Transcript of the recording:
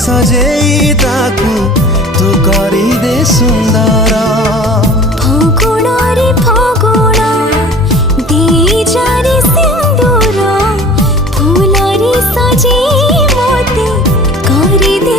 सजेई ताकू तू करी दे सुंदर। फगुणरे फगुण दीजारे सिंदूर फूलरे सजेई मोते करी दे